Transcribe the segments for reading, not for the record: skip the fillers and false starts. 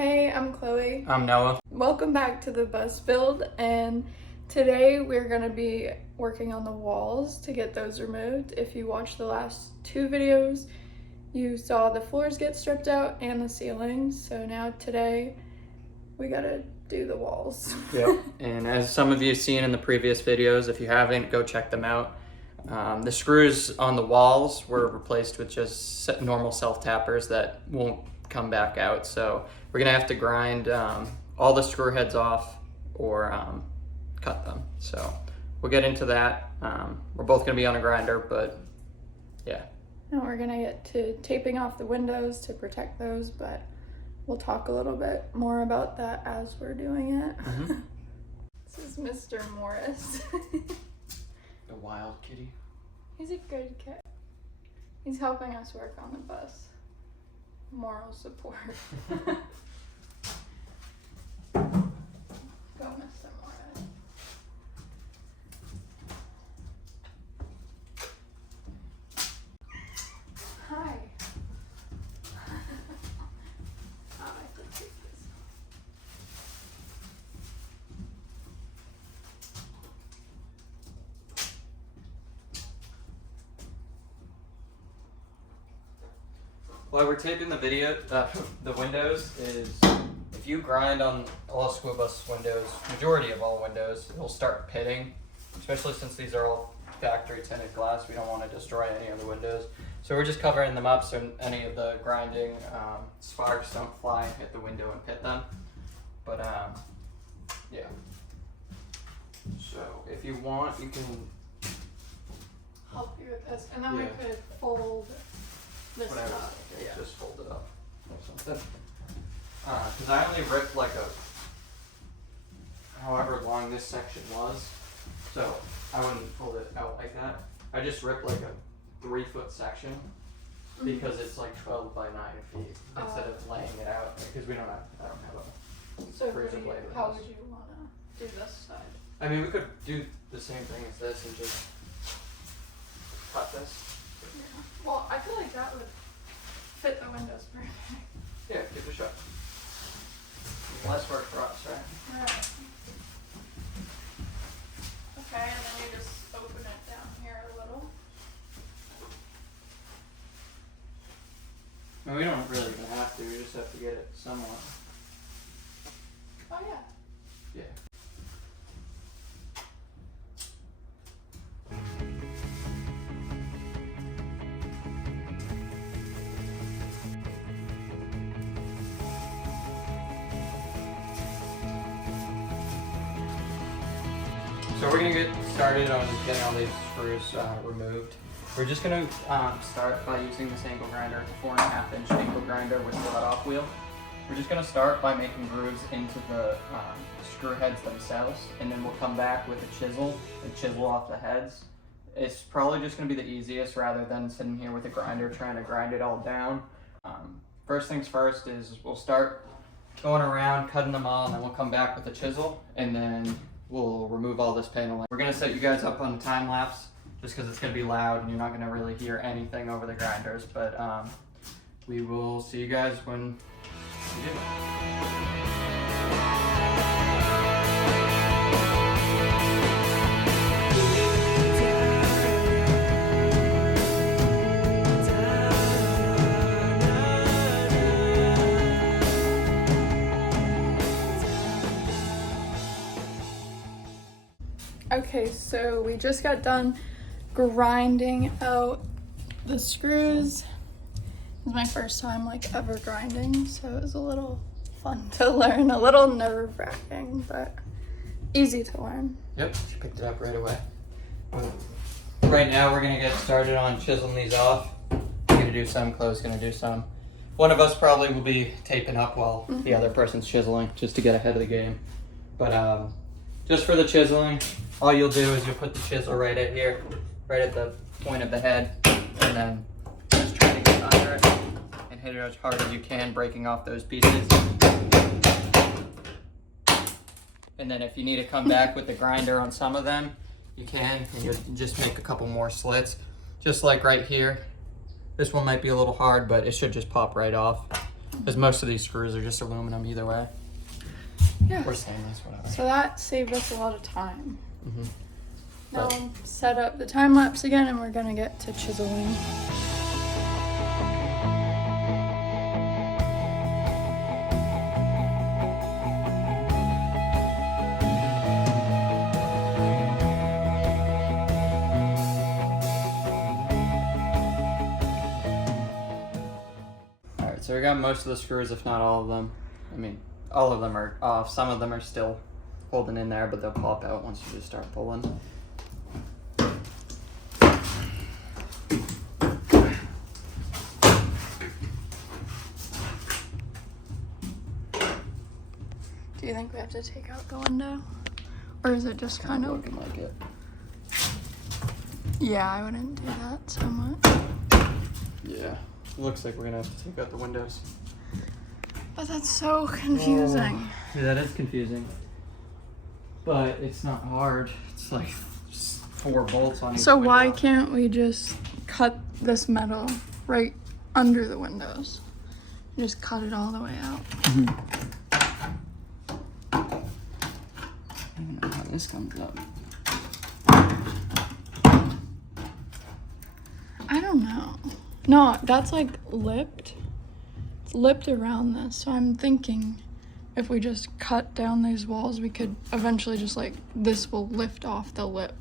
Hey, I'm Chloe. I'm Noah. Welcome back to the bus build, and today we're going to be working on the walls to get those removed. If you watched the last two videos, you saw the floors get stripped out and the ceilings, so now today we gotta do the walls. Yep. And as some of you have seen in the previous videos, if you haven't, go check them out. The screws on the walls were replaced with just normal self-tappers that won't come back out. So we're gonna have to grind all the screw heads off or cut them. So we'll get into that. We're both gonna be on a grinder, but yeah. Now we're gonna get to taping off the windows to protect those, but we'll talk a little bit more about that as we're doing it. Mm-hmm. This is Mr. Morris. The wild kitty. He's a good kid. He's helping us work on the bus. Moral support. Go, Mr. Morris. Hi. I can take this. While we're taping the the windows is, if you grind on all school bus windows, majority of all windows, it'll start pitting, especially since these are all factory tinted glass. We don't want to destroy any of the windows. So we're just covering them up so any of the grinding sparks don't fly and hit the window and pit them. But yeah. So if you want, you can Help you with this, and then we Yeah. could fold this whatever. up. Yeah, just fold it up or something. Because I only ripped like however long this section was, so I wouldn't fold it out like that. I just ripped like a 3-foot section because it's like 12 by 9 feet instead of laying it out because I don't have So freezer blade with how us. would you want to do this side? I mean, we could do the same thing as this and just cut this. Yeah. Well, I feel like that would fit the windows perfect. Yeah, give it a shot. Less work for us, right? Right. Okay, and then you just open it down here a little. I mean, we don't really even have to. We just have to get it somewhat. Oh yeah. Yeah. So we're gonna get started on getting all these screws removed. We're just gonna start by using this angle grinder, 4.5-inch angle grinder with the let-off wheel. We're just gonna start by making grooves into the screw heads themselves, and then we'll come back with a chisel and chisel off the heads. It's probably just gonna be the easiest rather than sitting here with a grinder trying to grind it all down. First things first is we'll start going around, cutting them all, and then we'll come back with a chisel, and then we'll remove all this paneling. We're gonna set you guys up on time lapse just because it's gonna be loud and you're not gonna really hear anything over the grinders, but we will see you guys when we do. Okay, so we just got done grinding out the screws. This is my first time like ever grinding, so it was a little fun to learn, a little nerve-wracking, but easy to learn. Yep, she picked it up right away. Right now we're gonna get started on chiseling these off. I'm gonna do some, Chloe's gonna do some. One of us probably will be taping up while the other person's chiseling, just to get ahead of the game. But just for the chiseling, all you'll do is you'll put the chisel right at here, right at the point of the head, and then just try to get under it and hit it as hard as you can, breaking off those pieces. And then if you need to come back with the grinder on some of them, you can, and you'll just make a couple more slits, just like right here. This one might be a little hard, but it should just pop right off. Because most of these screws are just aluminum either way. Yeah. Or stainless, whatever. So that saved us a lot of time. Mm-hmm. Now I'll set up the time lapse again and we're gonna get to chiseling. Alright, so we got most of the screws, if not all of them. I mean, all of them are off. Some of them are still holding in there, but they'll pop out once you just start pulling. Do you think we have to take out the window? Or is it just kind of... Looking like it. Yeah, I wouldn't do that so much. Yeah. It looks like we're gonna have to take out the windows. But that's so confusing. Yeah, that is confusing. But it's not hard. It's like just 4 bolts on each So why window. can't we just cut this metal right under the windows? Just cut it all the way out. I don't know how this comes up. I don't know. No, that's like lipped. It's lipped around this. So I'm thinking if we just cut down these walls, we could eventually just like, this will lift off the lip.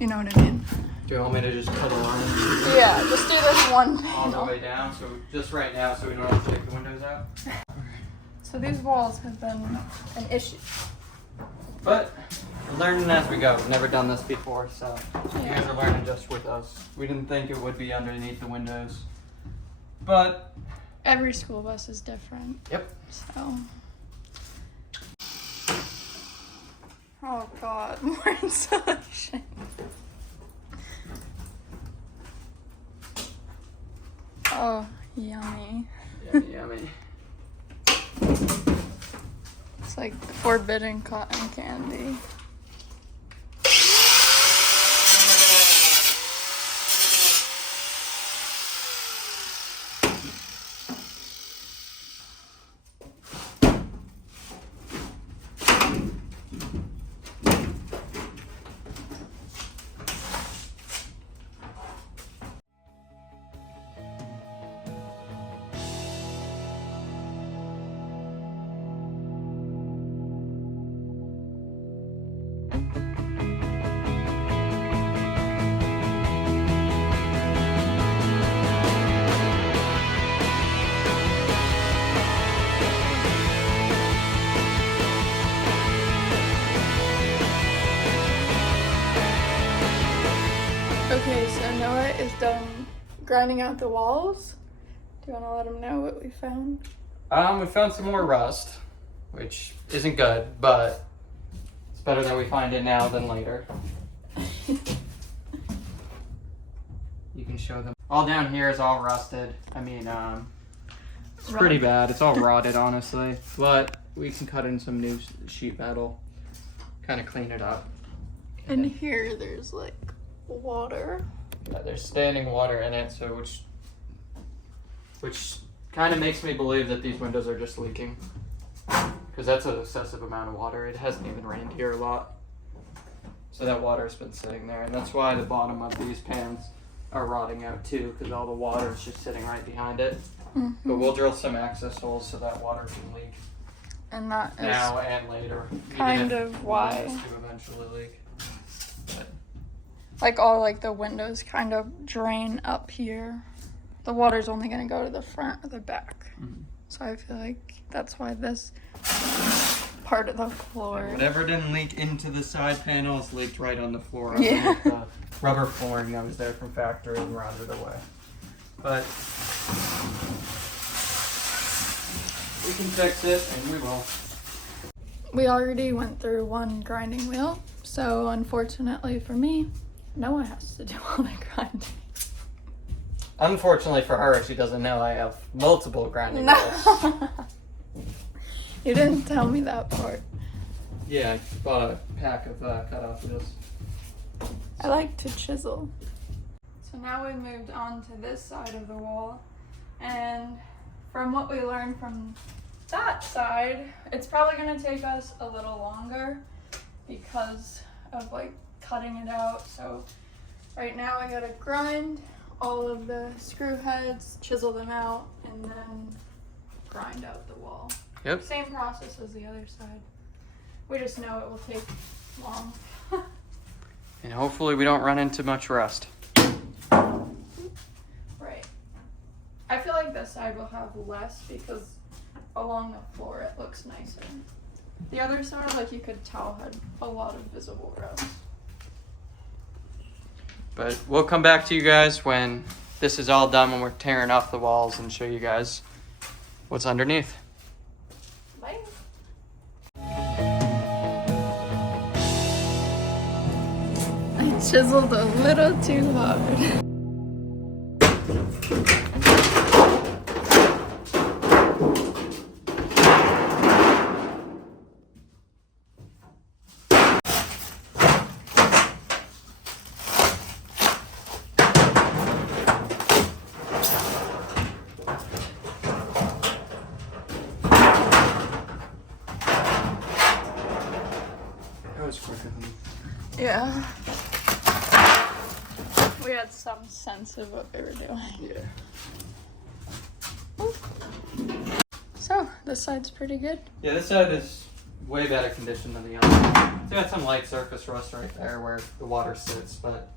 You know what I mean? Do you want me to just cut along Yeah, just do this one all the panel. way down? So just right now, so we don't have to take the windows out. So these walls have been an issue. But we're learning as we go. We've never done this before, so you guys are learning just with us. We didn't think it would be underneath the windows, but Every school bus is different. yep. So. Oh God, more insulation. Oh, yummy. Yummy, yummy. It's like forbidden cotton candy. Okay, so Noah is done grinding out the walls. Do you want to let him know what we found? We found some more rust, which isn't good, but it's better that we find it now than later. You can show them. All down here is all rusted. I mean, it's pretty bad. It's all rotted, honestly. But we can cut in some new sheet metal, kind of clean it up. And here there's like water. Yeah, there's standing water in it, so which kind of makes me believe that these windows are just leaking, because that's an excessive amount of water. It hasn't even rained here a lot, so that water's been sitting there, and that's why the bottom of these pans are rotting out too, because all the water is just sitting right behind it. Mm-hmm. But we'll drill some access holes so that water can leak And that is now and later. kind even if of we why. want this to eventually leak. But like all like the windows kind of drain up here. The water's only gonna go to the front or the back. Mhm. So I feel like that's why this part of the floor. whatever didn't leak into the side panels leaked right on the floor. Yeah. Underneath the rubber flooring that was there from factory and rotted away. But we can fix it, and we will. We already went through one grinding wheel, so unfortunately for me, Noah has to do all the grinding. Unfortunately for her, she doesn't know I have multiple grinding wheels. No. You didn't tell me that part. Yeah, I bought a pack of cut-off wheels. I like to chisel. So now we moved on to this side of the wall, and from what we learned from that side, it's probably going to take us a little longer because of like cutting it out. So right now I gotta grind all of the screw heads, chisel them out, and then grind out the wall. Yep. Same process as the other side. We just know it will take long. And hopefully we don't run into much rust. Right. I feel like this side will have less because along the floor it looks nicer. The other side, like you could tell, had a lot of visible rust. But we'll come back to you guys when this is all done, when we're tearing off the walls, and show you guys what's underneath. Bye. I chiseled a little too hard. That was quicker than... Yeah. We had some sense of what we were doing. Yeah. So, this side's pretty good. Yeah, this side is way better condition than the other. It's got some light surface rust right there where the water sits, but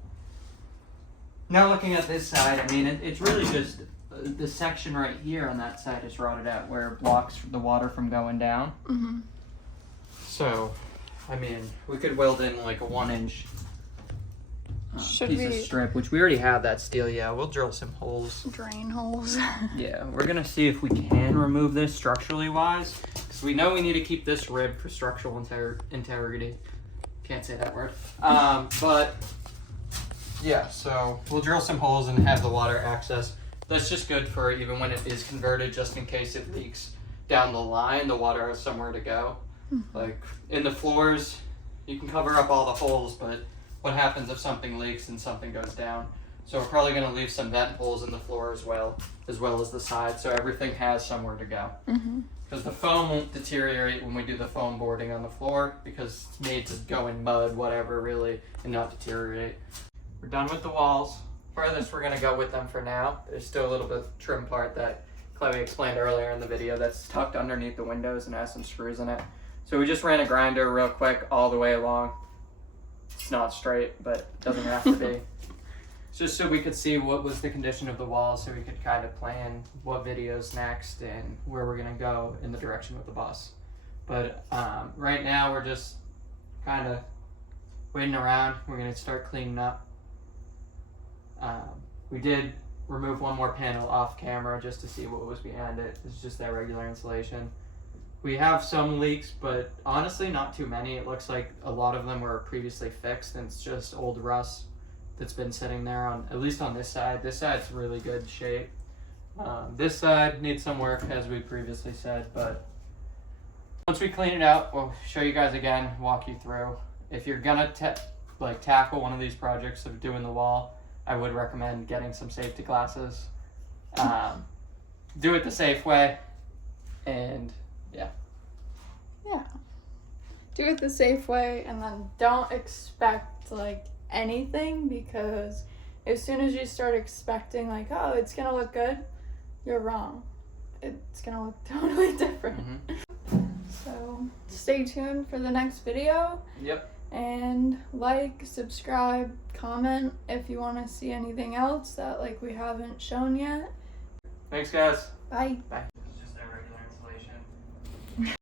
now looking at this side, I mean, it's really just the section right here on that side is rotted out where it blocks the water from going down. Mm-hmm. So, I mean, we could weld in like a 1-inch piece of strip, which we already have that steel. Yeah, we'll drill some holes. Drain holes. Yeah, we're gonna see if we can remove this structurally wise, because we know we need to keep this rib for structural integrity. Can't say that word. But yeah, so we'll drill some holes and have the water access. That's just good for even when it is converted, just in case it leaks down the line, the water has somewhere to go. Like in the floors, you can cover up all the holes, but what happens if something leaks and something goes down? So we're probably going to leave some vent holes in the floor as well as the side, so everything has somewhere to go. Because the foam won't deteriorate when we do the foam boarding on the floor, because it's made to go in mud, whatever, really, and not deteriorate. We're done with the walls. Furthest we're going to go with them for now. There's still a little bit of trim part that Chloe explained earlier in the video that's tucked underneath the windows and has some screws in it. So we just ran a grinder real quick all the way along. It's not straight, but it doesn't have to be. Just so we could see what was the condition of the walls, so we could kind of plan what videos next and where we're gonna go in the direction of the bus. But right now we're just kind of waiting around. We're gonna start cleaning up. We did remove one more panel off camera just to see what was behind it. It's just that regular insulation. We have some leaks, but honestly not too many. It looks like a lot of them were previously fixed, and it's just old rust that's been sitting there, on at least on this side. This side's really good shape. This side needs some work, as we previously said, but once we clean it out, we'll show you guys again, walk you through. If you're gonna tackle one of these projects of doing the wall, I would recommend getting some safety glasses. Do it the safe way, and yeah. Do it the safe way, and then don't expect like anything, because as soon as you start expecting like, oh, it's gonna look good, you're wrong. It's gonna look totally different. So stay tuned for the next video. Yep. And like, subscribe, comment if you want to see anything else that like we haven't shown yet. Thanks, guys. Bye. Bye.